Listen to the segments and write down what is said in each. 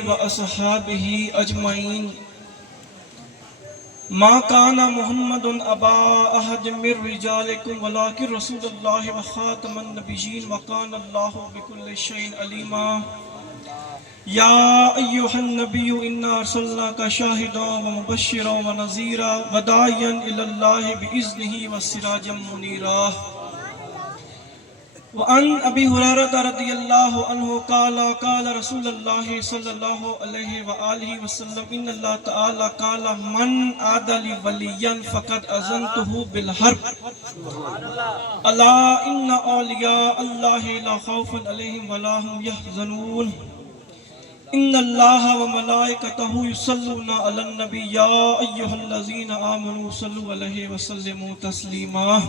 وأصحابه أجمعين ما كان محمد أبا أحد من رجالكم ولكن رسول الله وخاتم النبيين وكان الله بكل شيء عليما يا أيها النبي إنا أرسلناك شاهدا ومبشرا ونذيرا وداعيا إلى الله بإذنه وسراجا منيرا وعن أبي هريرة رضي الله عنه قال قال رسول الله صلى الله عليه وآله وسلم إن الله تعالى قال من عادى لي وليا فقد أذنته بالحرب ألا إن أولياء الله لا خوف عليهم ولا هم يحزنون إن الله وملائكته يصلون على النبي يا أيها الذين آمنوا صلوا عليه وسلموا تسليما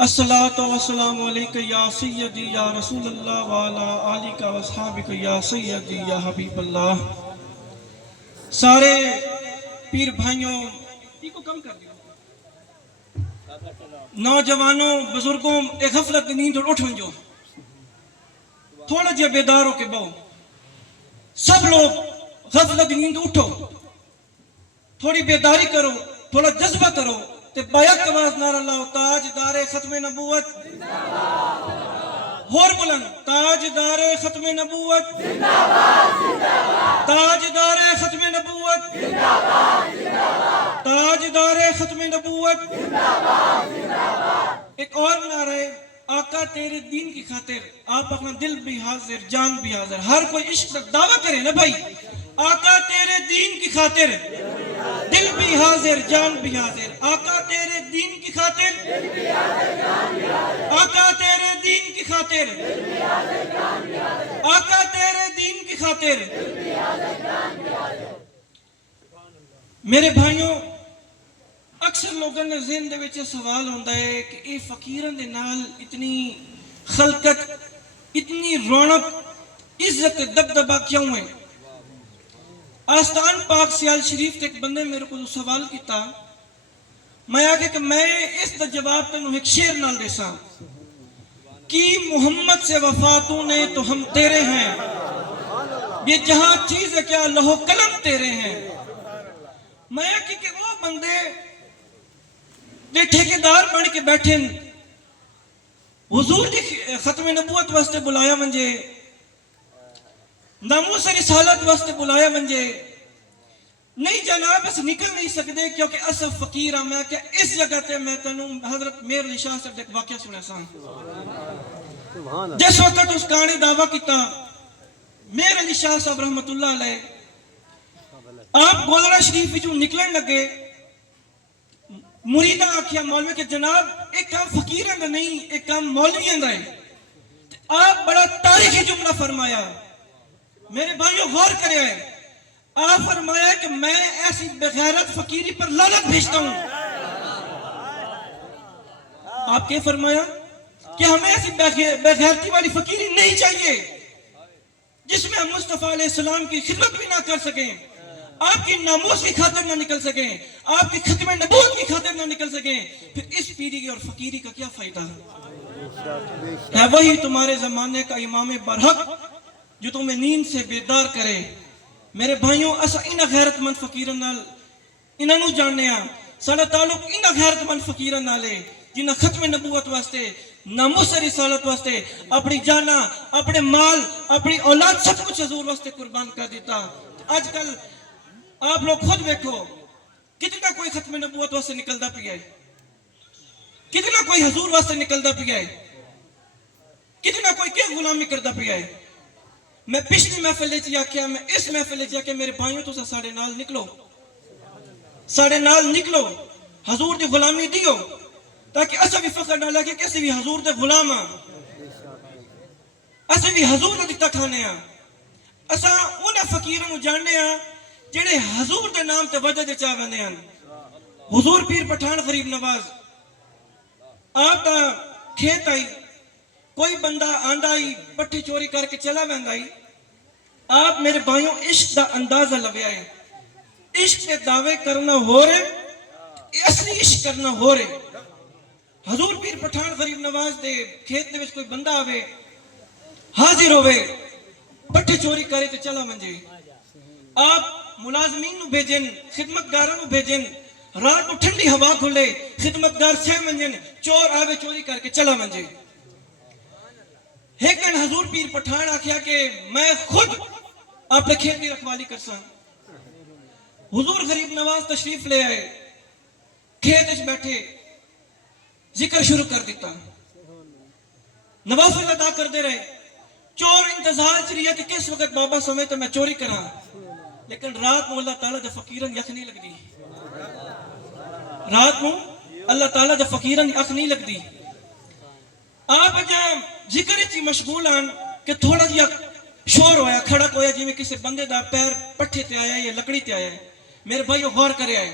الصلاة والسلام عليك يا سيدي يا رسول الله وعلى آلك واصحابك يا سيدي يا حبیب اللہ. سارے پیر بھائیوں کو کم کر دیا، نوجوانوں بزرگوں ایک غفلت کی نیند اٹھ جو تھوڑا جہا بیدار ہو کے بہو، سب لوگ غفلت کی نیند اٹھو، تھوڑی بیداری کرو، تھوڑا جذبہ کرو تے بیک آواز نعرہ لاؤ تاجدار ختم نبوت اور بلند تاجدار ختم نبوت تاجدار ختم نبوت تاجدار ختم نبوت. ایک اور نعرہ ہے آقا تیرے دین کی خاطر، آپ اپنا دل بھی حاضر جان بھی حاضر، ہر کوئی عشق تک دعویٰ کرے نا بھائی، آقا تیرے دین کی خاطر دل بھی حاضر جان بھی حاضر، آقا تیرے دین کی خاطر آقا تیرے دین کی خاطر آقا تیرے دین کی خاطر. میرے بھائیوں، اکثر لوگوں نے ذہن دے وچ سوال ہوندا ہے کہ اے فقیراں دے نال اتنی خلقت، اتنی رونق، عزت دبدبہ کیوں ہے؟ آستان پاک سیال شریف تے ایک بندے میرے کو سوال کیتا، میں آگے کہ میں اس دا جواب تنوں ایک شعر نال دے ساں کہ محمد سے وفاتوں نے تو ہم تیرے ہیں، یہ جہاں چیز ہے کیا لوح قلم تیرے ہیں. میں آگے کہ وہ بندے جو ٹھیکیدار بن کے بیٹھے حضور کی ختم نبوت واسطے بلایا منجے، ناموس رسالت واسطے بلایا منجے، نہیں جناب اس نکل نہیں سکتے کیونکہ اصف فقیر ہاں. میں کہ اس جگہ تے میں تنوں حضرت میر علی شاہ صاحب ایک واقعہ سنے ساں. جس وقت اس کہانی دعویٰ کیتا میر علی شاہ صاحب رحمت اللہ علیہ، آپ گولڑا شریف جو نکلن لگے، مریدہ آکھیا مولوی کہ جناب ایک کام فقیران دا نہیں، ایک کام مولویان دا ہے. آپ بڑا تاریخی جملہ فرمایا، میرے بھائیوں غور کرے ہیں، آپ فرمایا کہ میں ایسی بغیرت فقیری پر لعنت بھیجتا ہوں. آپ کیا فرمایا کہ ہمیں ایسی بغیرتی والی فقیری نہیں چاہیے جس میں ہم مصطفیٰ علیہ السلام کی خدمت بھی نہ کر سکیں، آپ کی ناموس کی خاطر نہ نکل سکیں، آپ کی ختم نبوت کی خاطر نہ نکل سکیں، پھر اس پیری اور فقیری کا کیا فائدہ ہے؟ وہی تمہارے زمانے کا امام برحق جو تمہیں نیند سے بیدار کرے. میرے بھائیوں، اسا انہا غیرت مند فقیرن نال انہا نو جاننے ہاں، ساڑا تعلق انہا غیرت مند فقیرن نالے جنہا ختم نبوت واسطے، ناموس رسالت واسطے اپنی جانا، اپنے مال، اپنی اولاد سب کچھ حضور واسطے قربان کر دیتا. آج کل آپ لوگ خود دیکھو کتنا کوئی ختم نبوت واسطے نکلدا پیا ہے، کتنا کوئی حضور واسطے نکلدا پیا ہے، کتنا کوئی کیا غلامی کردا پیا ہے. میں پچھلی محفل چ آکھیا، میں اس محفل چ آکھیا میرے بھائیوں تو ساڑے نال نکلو، ساڑے نال نکلو، حضور دی غلامی دیو تاکہ اسا بھی فخر نہ لگے کہ اسی بھی حضور دے غلام ہاں، اسی بھی حضور دے دتا کھانے ہاں. اسا انہاں فقیراں نوں جاننے ہاں جڑے حضور دے نام تے وجہ دے چاہ ویندے ہن. حضور پیر پٹھان غریب نواز آپ دا کھیت آئی، کوئی بندہ آندہ ہی پٹھی چوری کر کے چلا ویندا ہی، آپ میرے بھائیوں عشق دا اندازہ لگیا ہے. عشق کے دعوے کرنا ہو رہے، اصلی عشق کرنا ہو رہے. حضور پیر پٹھان غریب نواز دے کھیت دے وچ کوئی بندہ آوے، حاضر ہوئے، پٹھے چوری کرے تو چلا منجے آپ ملازمین نو بھیجن خدمتگاروں نو بھیجن رات کو ٹھنڈی ہوا کھلے خدمتگار سہ منجن چور آوے چوری کر کے چلا منجے ایک دن حضور پیر پٹھان آکھیا کہ میں خود آپ نے کھیت کی رکھوالی کر سا حضور غریب نواز تشریف لے آئے کھیت اچ بیٹھے ذکر شروع کر دیتا نوافل ادا کر دے رہے چور انتظار چ رہی ہے کہ کس وقت بابا سمے تو میں چوری کراں لیکن رات میں اللہ تعالیٰ دے فقیرن یخ نہیں لگ دی رات میں اللہ تعالیٰ دے فقیرن یخ نہیں لگ دی آپ جہاں ذکر چی مشغول آن کہ تھوڑا جیا شور ہویا کھڑک ہویا جی میں کسی بندے دا پیر پٹھے تے آیا ہے یا لکڑی تے آیا ہے میرے بھائی غور کرے آئے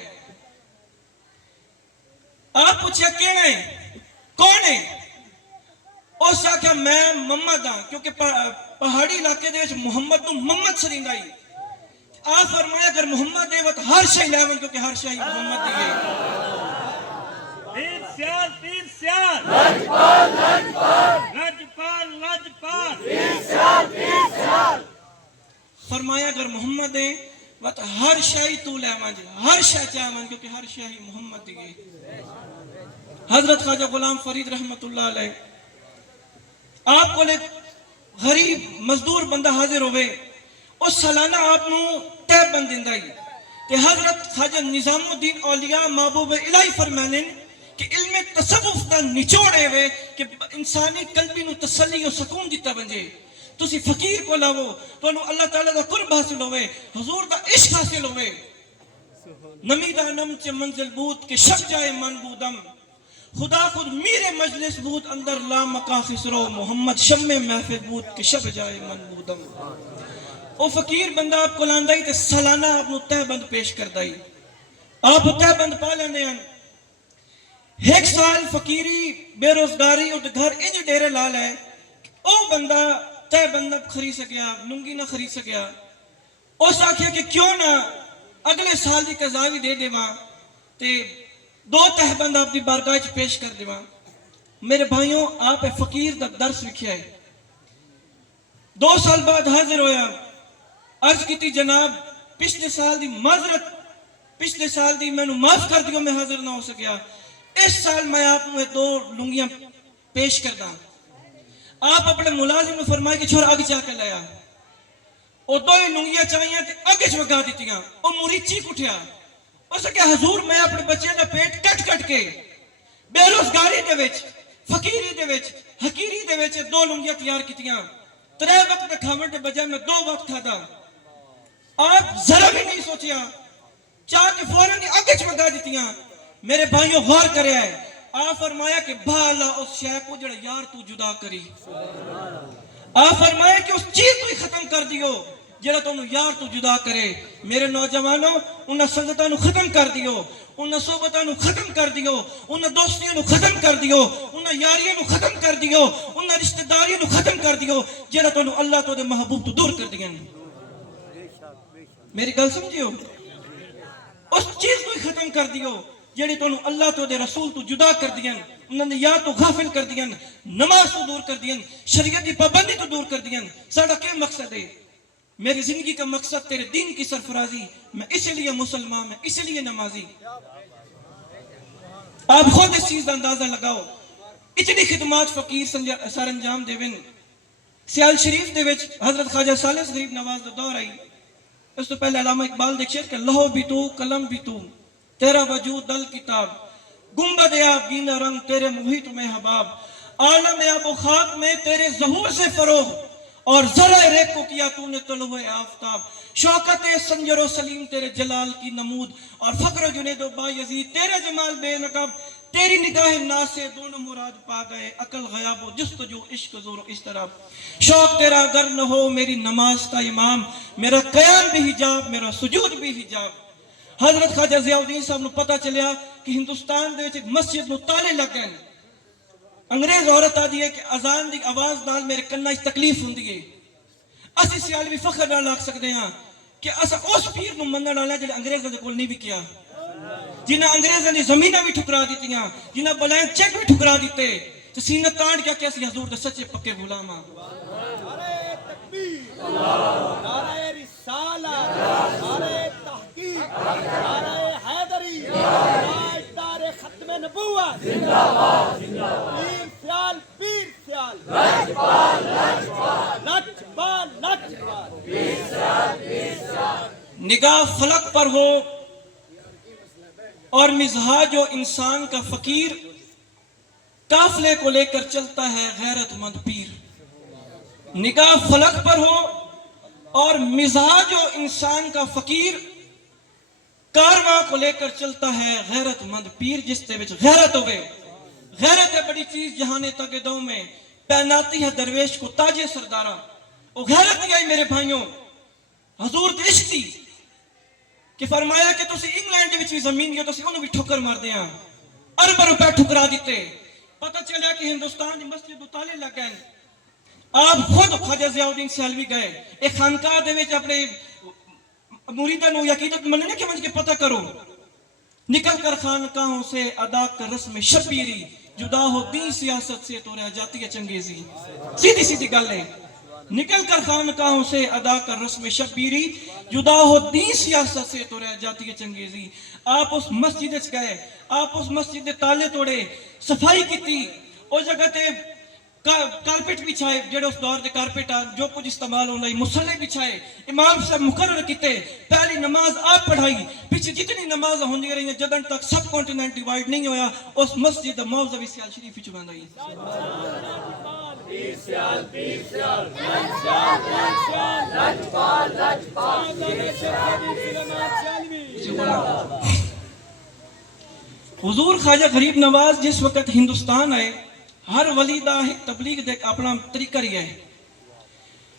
آپ پوچھیا کیوں ہے کون ہے اس آکھیا میں محمد ہاں کیونکہ پہاڑی علاقے دے وچ محمد تو محمد سرین آئی آپ فرمایا اگر محمد دے وقت ہر شاہی لیون کیونکہ ہر شاہی محمد دے پیر سیال لجپال فرمایا اگر محمد دے وقت ہر شاہی تو لیون جے ہر شاہ چاہون کیونکہ ہر شاہی محمد دے حضرت خواجہ غلام فرید رحمت اللہ علیہ آپ کو لے غریب مزدور بندہ حاضر ہوئے اس سالانہ آپ نو تے بندندائی کہ حضرت خواجہ نظام الدین اولیاء محبوب الہی فرمانن کہ علم تصوف دا نچوڑے ہوئے کہ انسانی قلبی نو تسلی و سکون دیتا بنجے تسی فقیر کو لاؤ تو انو اللہ تعالیٰ دا قرب حاصل ہوئے حضور دا عشق حاصل ہوئے نمی دا نم چے منزل بود کہ شب جائے من بودم خدا خود میرے مجلس بود اندر لا مقا خسرو محمد شم محفظ بود کہ شب جائے من بودم او فقیر بندہ آپ کو لاندائی تے سالانہ آپ نو تہ بند پیش کر دائی آپ تہ بند پا لیندے ہیں ایک سال فقیری بے روزگاری اور گھر انج ڈیرے لال ہے او بندہ تہ بند نہ خرید سکیا لنگی نہ خرید سکیا اس آکھیا کہ کیوں نہ اگلے سال دی قضاوی دے دے ماں تے دو تہ بند آپ دی بارگاہ چ پیش کر دے ماں میرے بھائیوں آپ فقیر دا درس لکھیا ہے 2 سال بعد حاضر ہویا عرض کی تھی جناب پچھلے سال دی معذرت پچھلے سال دی میں نو معاف کر دیو میں حاضر نہ ہو سکیا اس سال میں آپ میں 2 لنگیاں پیش کردہ آپ اپنے ملازم نے فرمایا کہ چھوڑ آگے چاہ کے لیا اور 2 لنگیاں چاہیاں تھے آگے چوکا دیتیاں اور مریچی کٹھیا اسے کہ حضور میں اپنے بچے دا پیٹ کٹ کٹ کے بے روزگاری دے وچ فقیری دے وچ حقیری دے وچ 2 لنگیاں تیار کیتیاں 3 وقت دے کھاون دے بجائے میں 2 وقت کھا دا آپ ذرا بھی نہیں سوچیا چاہ کے فوراں دی آگے چوکا دیتیاں میرے بھائیوں غور کرے آئے آپ فرمایا کہ بھالا اس شے کو جڑا یار تو جدا کری آپ فرمایا کہ اس چیز کو ہی ختم کر دیو جڑا تو یار تو جدا کرے میرے نوجوانوں انہاں سنگتاں نو ختم کر دیو انہاں صحبتاں نو ختم کر دیو انہاں دوستیاں نو ختم کر دیو انہاں یاریاں نو ختم کر دیو انہاں رشتہ داریاں نو ختم کر دیو جڑا تو اللہ تو دے محبوب تو دور کر دیاں میری گل سمجھیو اس چیز کو ہی ختم کر دیو جڑی تو اللہ تو دے رسول تو جدا کر دیاں انہوں نے یاد تو غافل کر دیاں نماز تو دور کر دیاں شریعت کی پابندی تو دور کر دیاں ساڑھا کیا مقصد ہے میری زندگی کا مقصد تیرے دین کی سرفرازی میں اس لیے مسلمان میں اس لیے نمازی آپ خود اس چیز کا اندازہ لگاؤ اتنی خدمات فقیر سر انجام دے ون سیال شریف دے وچ حضرت خواجہ ثالث غریب نواز دا دور آئی اس تو پہلے علامہ اقبال دیکھ شیر کہ لہو بھی تو قلم بھی تو تیرا وجود دل کتاب گنبد آب گینا رنگ تیرے محیط میں حباب عالم آب و خاک میں تیرے ظہور سے فروغ اور ذرا ریک کو کیا تو نے طلوع آفتاب شوکت سنجر و سلیم تیرے جلال کی نمود اور فقر و جنید و با یزید تیرے جمال بے نقاب تیری نگاہ ناز سے دونوں مراد پا گئے عقل غیاب و جستجو عشق زور و استراب شوق تیرا اگر نہ ہو میری نماز کا امام میرا قیام بھی حجاب میرا سجود بھی حجاب حضرت خواجہ ضیاء الدین صاحب نو پتہ چلیا کہ ہندوستان دے وچ ایک مسجد نو تالے لگ گئے انگریز عورت آدھی ہے کہ اذان دی آواز نال میرے کنا اس تکلیف ہوندی ہے اسی سیال بھی فخر نال آکھ سکتے ہیں کہ اسا اس پیر نو منن والا جڑے انگریزاں دے کول نہیں بھی کیا جنہاں انگریزاں دی زمیناں بھی ٹھکرا دتیاں جنہاں بلین چیک بھی ٹھکرا دیتے تے سینہ تاڑ کے کہ اسی حضور دے سچے پکے غلام ہاں تکبیر نعرہ رسالت نعرہ تحقیق نعرہ حیدری تاجدار ختم نبوت زندہ باد پیر سیال لجپال نگاہ فلک پر ہو اور مزاج و انسان کا فقیر، قافلے کو لے کر چلتا ہے غیرت مند پیر۔ نگاہ فلک پر ہو اور مزاج و انسان کا فقیر، کارواں کو لے کر چلتا ہے غیرت مند پیر، جس دے وچ غیرت ہوئے۔ غیرت ہے بڑی چیز جہانے تک دو میں پہناتی ہے درویش کو تاج سردارہ۔ وہ غیرت نہیں آئی میرے بھائیوں، حضور تے عشق تھی کہ فرمایا کہ تسی انگلینڈ وچ بھی زمین گئے تسی انہوں بھی ٹھکر مار دیاں، ارب روپے ٹھکرا دیتے۔ پتہ چلا کہ ہندوستان دی مسجد دو تالے لگ گئے۔ آپ خود خواجہ ضیاء الدین سیالوی گئے، ایک خانقاہ دے وچ اپنے مریداں نو عقیدت مننے کے منج کے پتہ کرو، نکل کر خانقاہوں سے ادا کر رسم شبیری، جدا ہو دین سیاست سے تو رہ جاتی ہے چنگیزی۔ سیدھی سیدھی گل ہے، نکل کر خانقاہوں سے ادا کر رسم شبیری، جدا ہو دین سیاست سے تو رہ جاتی ہے چنگیزی۔ آپ اس مسجد وچ گئے، آپ اس مسجد دے تالے توڑے، صفائی کیتی، اس جگہ تے کارپٹ بچھائے، جڑے اس دور دے کارپٹ جو کچھ استعمال ہونا ہی، مصلے بچھائے، امام صاحب مقرر کیتے، پہلی نماز آپ پڑھائی، پیچھے جتنی نماز ہوندی رہی ہیں جدن تک سب کانٹیننٹ ڈیوائیڈ نہیں ہویا، اس مسجد موضع سیال شریف وچ بند آئی۔ حضور خواجہ غریب نواز جس وقت ہندوستان آئے، ہر ولی دا تبلیغ دیکھ اپنا طریقہ رہی ہے۔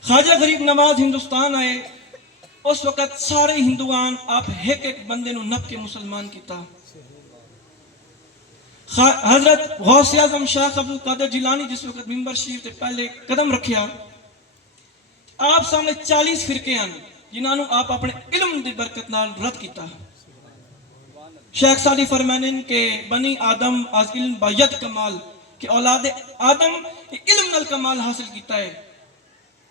خواجہ غریب نواز ہندوستان آئے، اس وقت سارے ہندوان آپ ایک ایک بندے نو نپ کے مسلمان کیتا۔ حضرت غوث اعظم شیخ عبد القادر جیلانی جس وقت منبر شریف تے پہلے قدم رکھیا، آپ سامنے 40 فرقے ہیں جنہاں نو آپ اپنے علم دی برکت نال رد کیتا۔ شیخ سعدی فرمانن کہ بنی آدم از علم باید کمال، کہ اولاد آدم علم نال کمال حاصل کیتا ہے،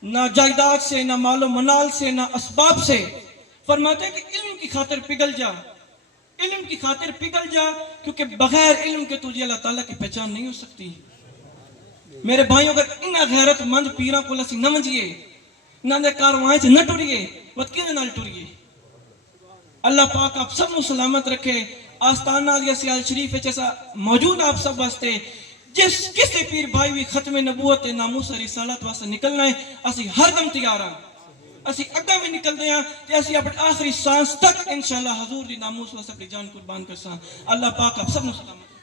نہ جائیداد سے، نہ مال و منال سے، نہ اسباب سے۔ فرماتے ہیں کہ علم کی خاطر پگھل جا، علم کی خاطر پگھل جا، کیونکہ بغیر علم کے تجھے اللہ تعالیٰ کی پہچان نہیں ہو سکتی۔ میرے بھائیوں اگر انہاں غیرت مند پیراں کو اسی نہ منجیے، نہ دے کارواں چ نہ ٹریے، وت کیندے نال ٹریے۔ اللہ پاک آپ سب کو سلامت رکھے۔ آستانہ علیہ سیال شریف وچ ایسا موجود آپ سب واسطے جس کسی پیر بھائی بھی ختم نبوت ناموس رسالت واسطے نکلنا ہے، اسی ہر دم تیار ہاں، اسی اگاں بھی نکل دے ہاں تے اسی اپنے آخری سانس تک انشاءاللہ حضور دی ناموس واسطے اپنی جان قربان کرساں۔ اللہ پاک آپ سب کو سلامت